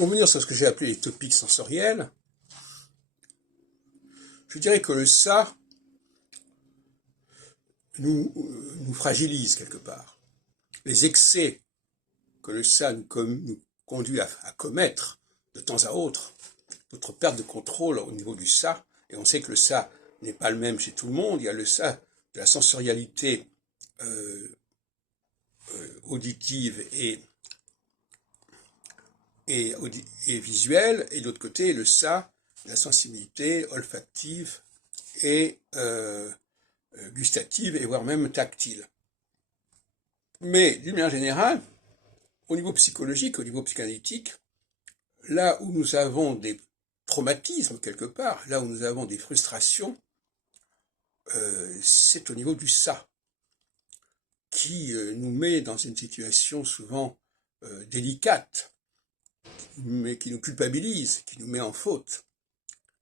pour venir sur ce que j'ai appelé les topiques sensoriels, je dirais que le ça nous fragilise quelque part. Les excès que le ça nous conduit à commettre de temps à autre, notre perte de contrôle au niveau du ça, et on sait que le ça n'est pas le même chez tout le monde, il y a le ça de la sensorialité auditive et visuelle, et de l'autre côté le ça de la sensibilité olfactive et gustative, et voire même tactile. Mais d'une manière générale, au niveau psychologique, au niveau psychanalytique, là où nous avons des traumatismes quelque part, là où nous avons des frustrations, c'est au niveau du ça, qui nous met dans une situation souvent délicate, mais qui nous culpabilise, qui nous met en faute,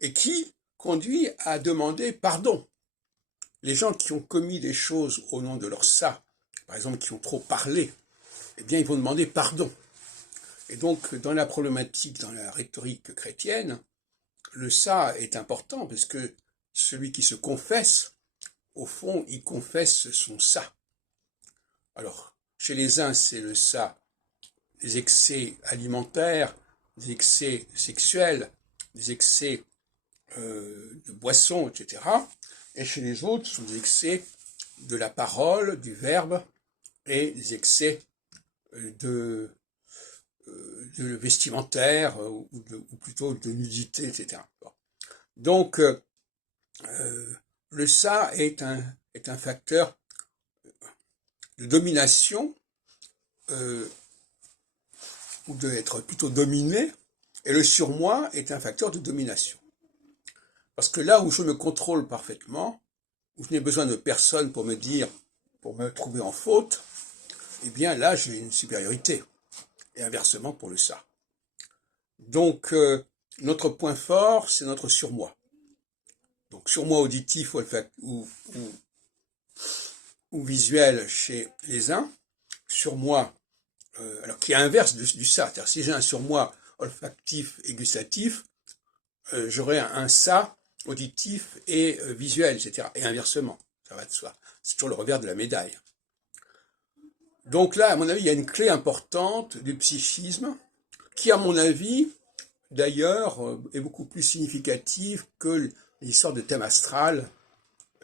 et qui conduit à demander pardon. Les gens qui ont commis des choses au nom de leur ça, par exemple qui ont trop parlé, eh bien ils vont demander pardon. Et donc dans la problématique, dans la rhétorique chrétienne, le ça est important parce que celui qui se confesse, au fond, il confesse son ça. Alors, chez les uns, c'est le ça des excès alimentaires, des excès sexuels, des excès de boissons, etc. Et chez les autres, ce sont des excès de la parole, du verbe, et des excès de vestimentaire, ou plutôt de nudité, etc. Donc, le ça est un facteur de domination, ou d'être plutôt dominé, et le surmoi est un facteur de domination. Parce que là où je me contrôle parfaitement, où je n'ai besoin de personne pour me trouver en faute, eh bien là j'ai une supériorité. Et inversement pour le ça. Donc notre point fort, c'est notre surmoi. Donc surmoi auditif ou visuel chez les uns, surmoi alors qui est inverse du ça. C'est-à-dire si j'ai un surmoi olfactif et gustatif, j'aurai un ça auditif et visuel, etc. Et inversement, ça va de soi. C'est toujours le revers de la médaille. Donc là, à mon avis, il y a une clé importante du psychisme qui, à mon avis, d'ailleurs, est beaucoup plus significative que l'histoire de thème astral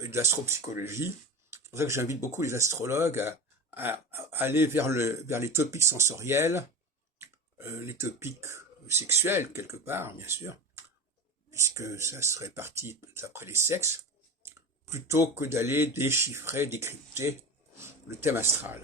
et de l'astropsychologie. C'est pour ça que j'invite beaucoup les astrologues à aller vers les topiques sensoriels, les topiques sexuels, quelque part, bien sûr, puisque ça se répartit d'après les sexes, plutôt que d'aller déchiffrer, décrypter le thème astral.